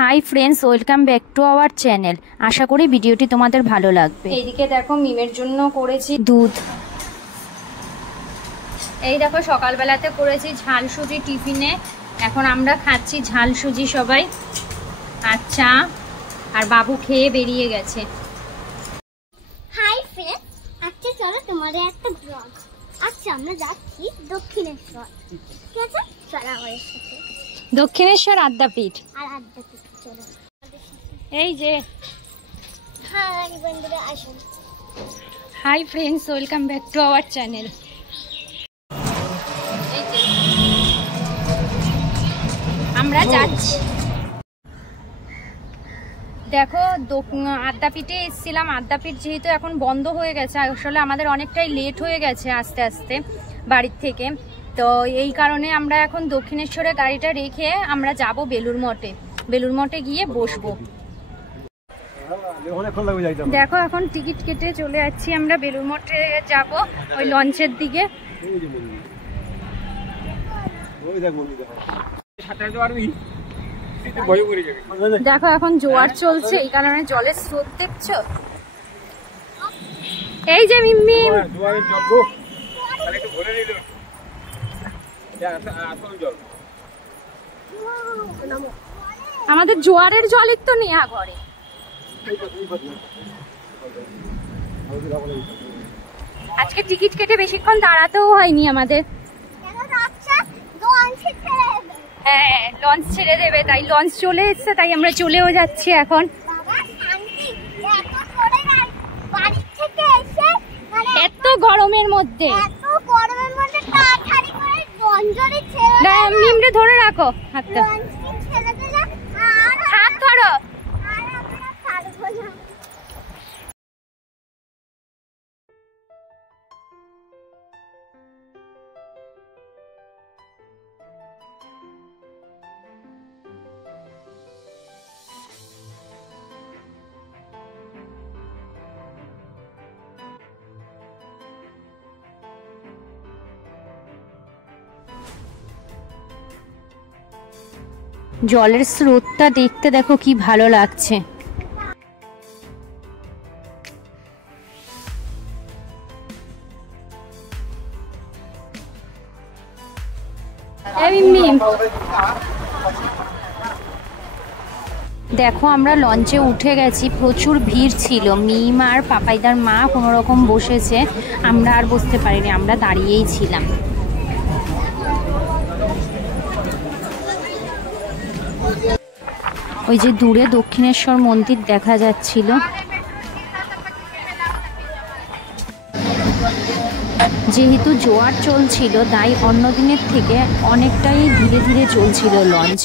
High friends, welcome back to our channel. আশা করি ভিডিওটি তোমাদের ভালো লাগবে। এইদিকে দেখো মিমের জন্য করেছি দুধ। এই দেখো সকালবেলাতে করেছি ঝাল সুজি টিফিনে। এখন আমরা খাচ্ছি ঝাল সুজি সবাই, আর চা। আর বাবু খেয়ে বেরিয়ে গেছে। হাই ফ্রেন্ডস, আজকে চলো তোমাদের একটা ব্লগ। আচ্ছা আমরা যাচ্ছি দক্ষিণেশ্বর, ঠিক আছে? চলো আমাদের সাথে দক্ষিণেশ্বর আদ্যাপীঠ। আর আদ্যাপীঠ চলো। এই যে হাই বন্ধুরা, আসুন। High friends, welcome back to our channel. আমরা যাচ্ছি, দেখো আদ্যাপীঠে এসেছিলাম। আদ্যাপীঠ যেহেতু এখন বন্ধ হয়ে গেছে, আসলে আমাদের অনেকটাই লেট হয়ে গেছে আস্তে আস্তে বাড়ির থেকে, তো এই কারণে আমরা এখন দক্ষিণেশ্বরে গাড়িটা রেখে আমরা যাব বেলুড় মঠে। বেলুড় মঠে গিয়ে বসবো। দেখো এখন টিকিট কেটে চলে যাচ্ছি আমরা বেলুড় মঠে যাব, ওই লঞ্চের দিকে। দেখো এখন জোয়ার চলছে, এই কারণে জলের স্রোত দেখছো। এই যে মিমমিম, আমাদের জোয়ারের জলের তো নেয়া ঘরে। আজকে টিকিট কেটে বেশিক্ষণ দাঁড়াতেও হয়নি আমাদের। হ্যাঁ, লঞ্চ ছেড়ে দেবে, তাই লঞ্চ চলে এসছে, তাই আমরা চলেও যাচ্ছি এখন। এত গরমের মধ্যে মিমরে ধরে রাখো হাতটা, হাত ধরো। জলের স্রোতটা দেখতে দেখো কি ভালো লাগছে। দেখো আমরা লঞ্চে উঠে গেছি, প্রচুর ভিড় ছিল। মিম আর পাপাইদার মা কোনো রকম বসেছে, আমরা আর বসতে পারিনি, আমরা দাঁড়িয়েই ছিলাম। ওই যে দূরে দক্ষিণেশ্বর মন্দির দেখা যাচ্ছিল। যেহেতু জোয়ার চলছিল, তাই অন্য দিনের থেকে অনেকটাই ধীরে ধীরে চলছিল লঞ্চ।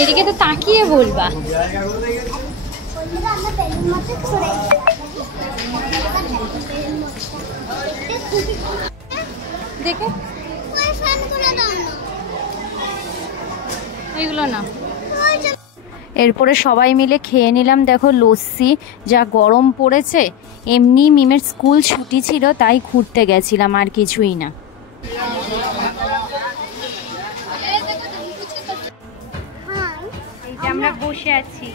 এদিকে তো তাকিয়ে বলবা। দেখে এগুলো না। এরপরে সবাই মিলে খেয়ে নিলাম। দেখো লস্যি, যা গরম পড়েছে। এমনি মিমের স্কুল ছুটি ছিল, তাই ঘুরতে গেছিলাম, আর কিছুই না। এই যে আমরা বসে আছি।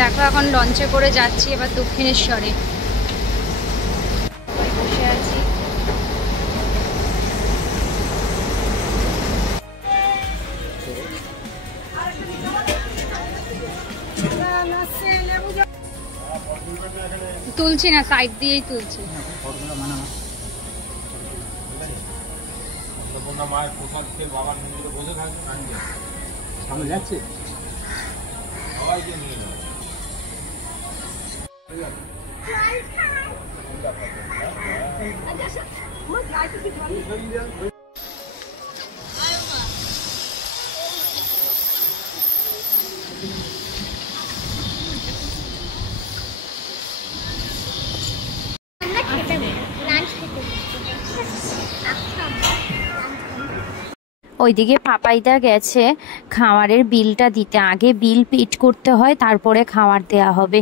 দেখো এখন লঞ্চে করে যাচ্ছি এবার দক্ষিণেশ্বরে। বসে আছি। তুলছি না, সাইড দিয়েই তুলছি। মায়ের প্রসাদ খেয়ে বাবার মন্দিরে বসে থাকবে, সামনে যাচ্ছে সবাইকে নিয়ে যাবে। ওইদিকে পাপাইদা গেছে খাবারের বিলটা দিতে। আগে বিল পেড করতে হয়, তারপরে খাবার দেয়া হবে।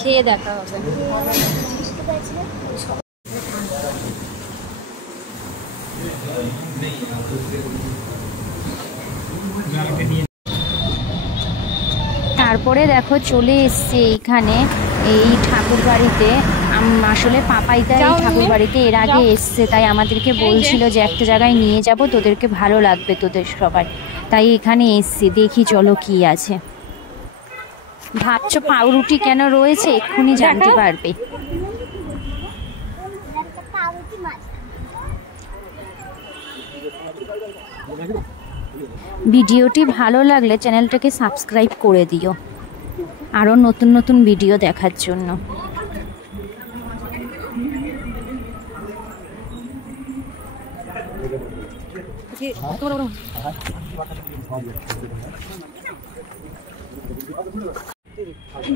খেয়ে দেখা হবে। তারপরে দেখো চলে এসছে এইখানে এই ঠাকুর বাড়িতে। আসলে পাপাইদা এই ঠাকুর বাড়িতে এর আগে এসছে, তাই আমাদেরকে বলছিল যে একটা জায়গায় নিয়ে যাব, তোদেরকে ভালো লাগবে তোদের সবার, তাই এখানে এসছি। দেখি চলো কি আছে। ভাবছো পাউরুটি কেন রয়েছে, এক্ষুনি জানতে পারবে। ভিডিওটি ভালো লাগলে চ্যানেলটাকে সাবস্ক্রাইব করে দিও আরও নতুন নতুন ভিডিও দেখার জন্য।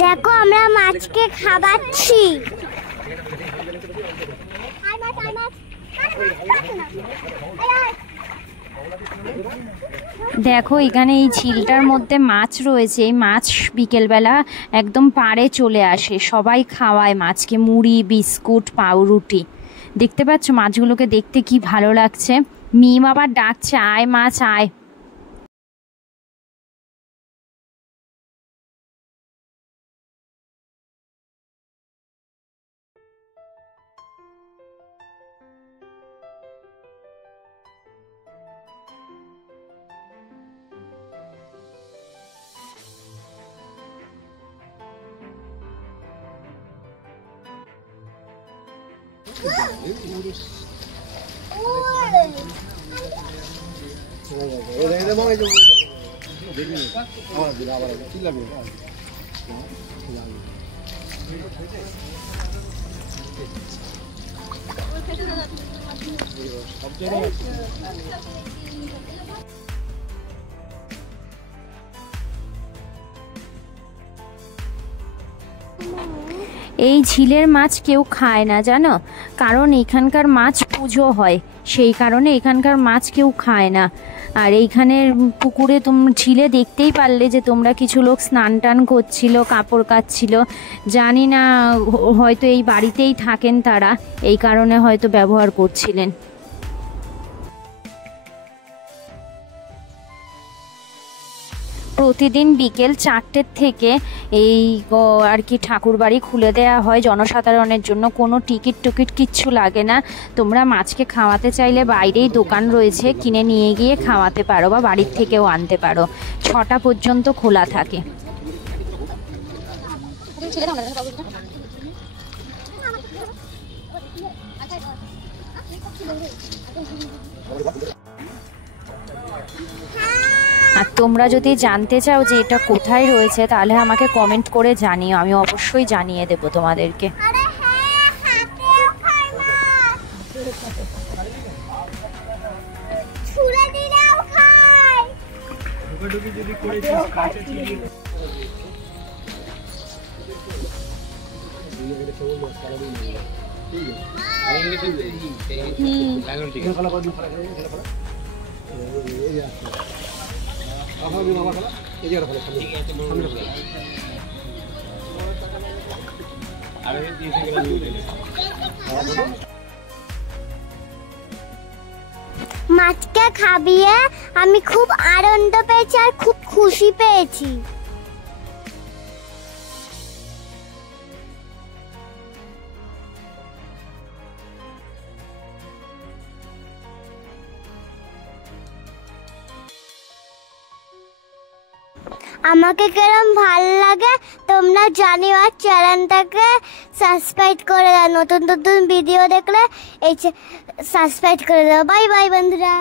দেখো আমরা মাছকে খাওয়াচ্ছি। দেখো এখানে এই ঝিলটার মধ্যে মাছ রয়েছে। এই মাছ বিকেলবেলা একদম পাড়ে চলে আসে, সবাই খাওয়ায় মাছকে মুড়ি, বিস্কুট, পাউরুটি। দেখতে পাচ্ছ মাছগুলোকে দেখতে কি ভালো লাগছে। মিম আবার ডাকছে, আয় মাছ আয়। এই ঝিলের মাছ কেউ খায় না জানো, কারণ এখানকার মাছ পুজো হয়, সেই কারণে এখানকার মাছ কেউ খায় না। আর এইখানের পুকুরে ঝিলে দেখতেই পারলে যে তোমরা কিছু লোক স্নান টান করছিল, কাপড় কাচ্ছিল। জানি না, হয়তো এই বাড়িতেই থাকেন তারা, এই কারণে হয়তো ব্যবহার করছিলেন। প্রতিদিন বিকেল 4টের থেকে এই আর কি ঠাকুর বাড়ি খুলে দেওয়া হয় জনসাধারণের জন্য। কোনো টিকিট টুকিট কিচ্ছু লাগে না। তোমরা মাছকে খাওয়াতে চাইলে বাইরেই দোকান রয়েছে, কিনে নিয়ে গিয়ে খাওয়াতে পারো বা বাড়ির থেকেও আনতে পারো। 6টা পর্যন্ত খোলা থাকে। আর তোমরা যদি জানতে চাও যে এটা কোথায় রয়েছে, তাহলে আমাকে কমেন্ট করে জানিও, আমি অবশ্যই জানিয়ে দেবো তোমাদেরকে। মাছকে খাবিয়ে আমি খুব আনন্দ পেয়েছি আর খুব খুশি পেয়েছি। আমাকে কেরম ভালো লাগে তোমরা জানিও, আর চ্যানেলটাকে সাবস্ক্রাইব করে দাও। নতুন নতুন ভিডিও দেখলে এই সাবস্ক্রাইব করে দাও। বাই বাই বন্ধুরা।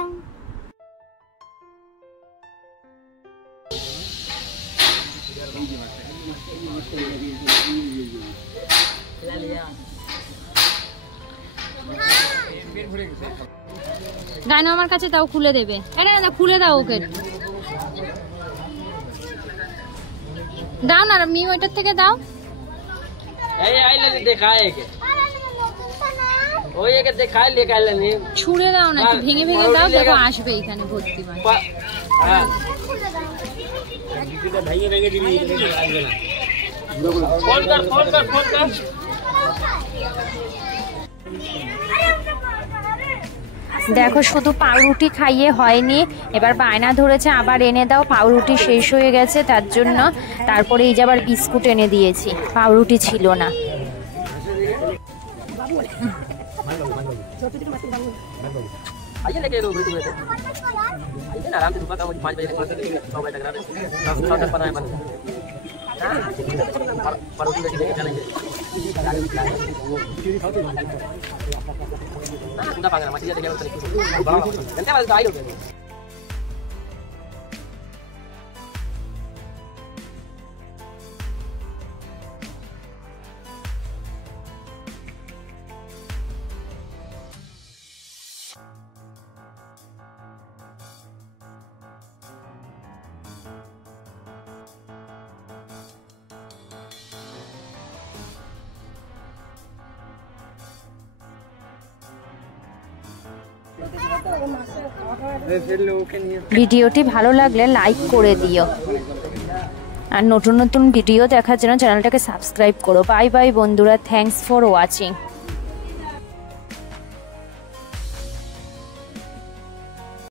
ডাইনো আমার কাছে তাও খুলে দেবে, না খুলে দাও ওকে, দাও না মি ওইটার থেকে দাও। ছুঁড়ে দাও না, ভেঙে ভেঙে দাও, দেখো আসবে এখানে ভর্তি মাছ। দেখো শুধু পাউরুটি খাইয়ে হয়নি, এবার বায়না ধরেছে আবার এনে দাও, পাউরুটি শেষ হয়ে গেছে তার জন্য। তারপরে এই যে আবার বিস্কুট এনে দিয়েছি, পাউরুটি ছিল না। ভিডিওটি ভালো লাগলে লাইক করে দিও, আর নতুন নতুন ভিডিও দেখার জন্য চ্যানেলটাকে সাবস্ক্রাইব করো। বাই বাই বন্ধুরা, থ্যাঙ্কস ফর ওয়াচিং।